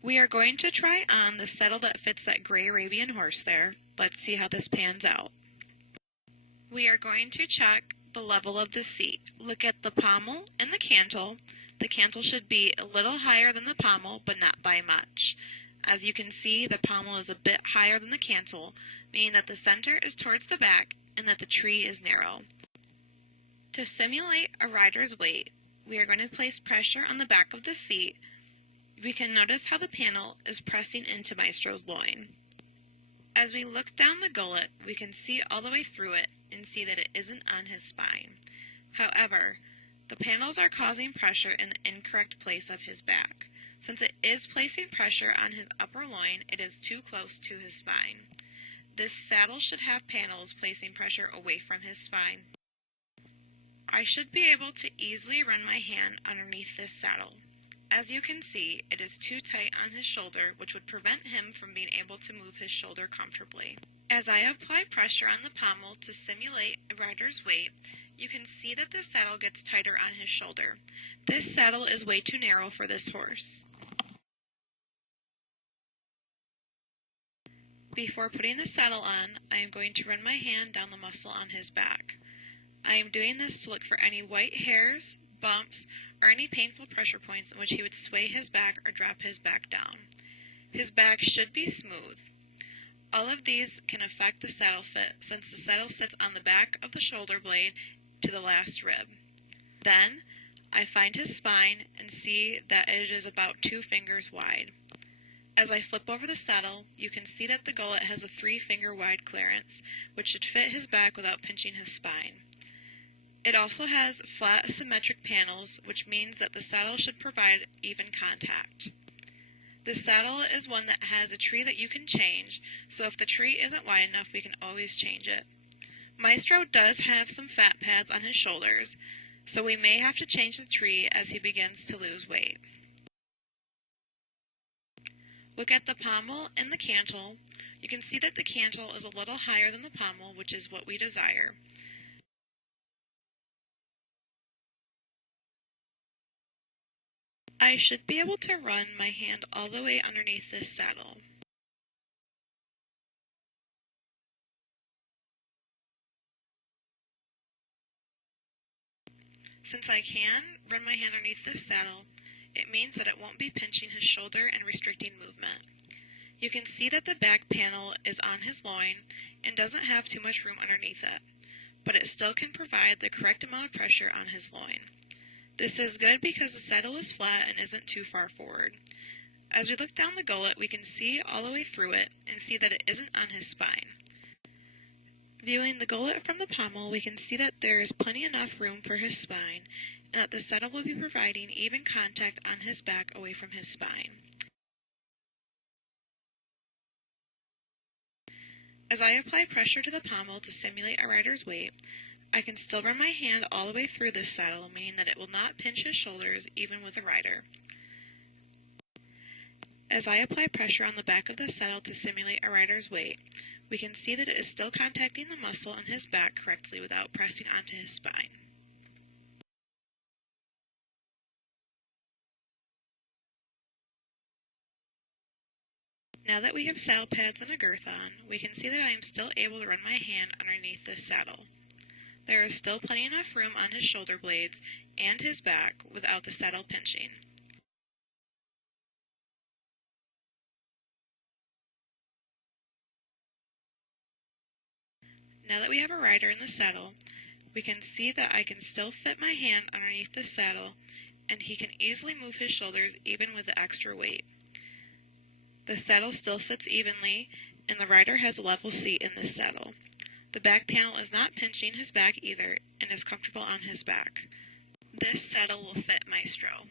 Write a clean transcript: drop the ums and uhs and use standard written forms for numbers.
We are going to try on the saddle that fits that gray Arabian horse there. Let's see how this pans out. We are going to check the level of the seat. Look at the pommel and the cantle. The cantle should be a little higher than the pommel, but not by much. As you can see, the pommel is a bit higher than the cantle, meaning that the center is towards the back and that the tree is narrow. To simulate a rider's weight, we are going to place pressure on the back of the seat. We can notice how the panel is pressing into Maestro's loin. As we look down the gullet, we can see all the way through it and see that it isn't on his spine. However, the panels are causing pressure in the incorrect place of his back. Since it is placing pressure on his upper loin, it is too close to his spine. This saddle should have panels placing pressure away from his spine. I should be able to easily run my hand underneath this saddle. As you can see, it is too tight on his shoulder, which would prevent him from being able to move his shoulder comfortably. As I apply pressure on the pommel to simulate a rider's weight, you can see that the saddle gets tighter on his shoulder. This saddle is way too narrow for this horse. Before putting the saddle on, I am going to run my hand down the muscle on his back. I am doing this to look for any white hairs, bumps, or any painful pressure points in which he would sway his back or drop his back down. His back should be smooth. All of these can affect the saddle fit since the saddle sits on the back of the shoulder blade to the last rib. Then, I find his spine and see that it is about 2 fingers wide. As I flip over the saddle, you can see that the gullet has a 3-finger wide clearance, which should fit his back without pinching his spine. It also has flat symmetric panels, which means that the saddle should provide even contact. The saddle is one that has a tree that you can change, so if the tree isn't wide enough, we can always change it. Maestro does have some fat pads on his shoulders, so we may have to change the tree as he begins to lose weight. Look at the pommel and the cantle. You can see that the cantle is a little higher than the pommel, which is what we desire. I should be able to run my hand all the way underneath this saddle. Since I can run my hand underneath this saddle, it means that it won't be pinching his shoulder and restricting movement. You can see that the back panel is on his loin and doesn't have too much room underneath it, but it still can provide the correct amount of pressure on his loin. This is good because the saddle is flat and isn't too far forward. As we look down the gullet, we can see all the way through it and see that it isn't on his spine. Viewing the gullet from the pommel, we can see that there is plenty enough room for his spine and that the saddle will be providing even contact on his back away from his spine. As I apply pressure to the pommel to simulate a rider's weight, I can still run my hand all the way through this saddle, meaning that it will not pinch his shoulders even with a rider. As I apply pressure on the back of the saddle to simulate a rider's weight, we can see that it is still contacting the muscle on his back correctly without pressing onto his spine. Now that we have saddle pads and a girth on, we can see that I am still able to run my hand underneath this saddle. There is still plenty enough room on his shoulder blades and his back without the saddle pinching. Now that we have a rider in the saddle, we can see that I can still fit my hand underneath the saddle and he can easily move his shoulders even with the extra weight. The saddle still sits evenly and the rider has a level seat in this saddle. The back panel is not pinching his back either and is comfortable on his back. This saddle will fit Maestro.